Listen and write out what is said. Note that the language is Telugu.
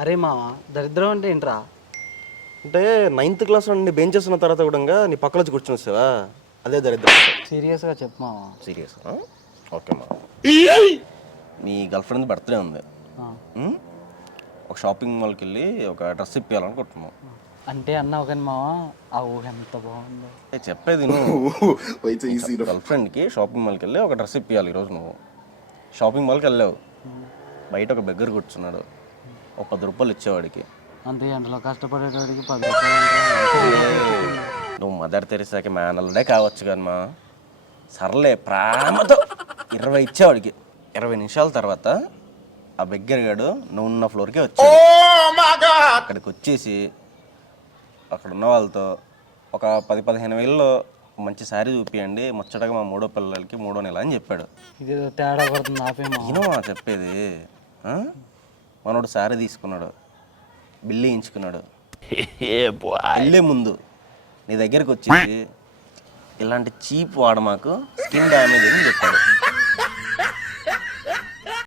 అరే మామ దరిద్రం అంటే ఏంట్రా? అంటే 9th క్లాస్ నుండి బెంచెస్ ఉన్న తర్వాత కూడా నీ పక్కన వచ్చి కూర్చొని వస్తావా, అదే దరిద్రం. సీరియస్గా చెప్పు మామ. సీరియస్? ఓకే మా, నీ గర్ల్ ఫ్రెండ్ బర్త్డే ఉంది. ఉం? ఒక షాపింగ్ మాల్కి వెళ్ళి ఒక డ్రెస్ ఇప్పించాలనుకుంటున్నావు. అంటే అన్నావు కానీ మామ, ఆ ఊహ ఎంత బాగుందో. చెప్పేది నువ్వు గర్ల్ ఫ్రెండ్కి షాపింగ్ మాల్కి వెళ్ళి ఒక డ్రెస్ ఇప్పించాలి. ఈరోజు నువ్వు షాపింగ్ మాల్కి వెళ్ళావు, బయట ఒక బెగ్గర కూర్చున్నాడు, ఒక 10 రూపాయలు ఇచ్చేవాడికి. అంతే ఎండలో కష్టపడేటోడికి 10 రూపాయలు. నువ్వు మదర్ తెరిసాకి మేనల్డే కావచ్చు కానీ మా, సర్లే ప్రేమతో 20 ఇచ్చేవాడికి. 20 నిమిషాల తర్వాత ఆ బెగ్గరగాడు నువ్వు ఉన్న ఫ్లోర్కే వచ్చాడు. అక్కడికి వచ్చేసి అక్కడ ఉన్న వాళ్ళతో ఒక 10-15 వేలలో మంచి శారీ చూపియండి, ముచ్చటగా మా 3వ పిల్లలకి 3వ నెల అని చెప్పాడు. ఇదేదో తేడా పడుతుంది ఆపే మామ. ఈయనమా చెప్పేది. మనోడు శారీ తీసుకున్నాడు, బిల్లు వేయించుకున్నాడు. వెళ్ళే ముందు నీ దగ్గరికి వచ్చేసి ఇలాంటి చీప్ వాడ మాకు స్కిన్ డ్యామేజ్ అని చెప్పాడు.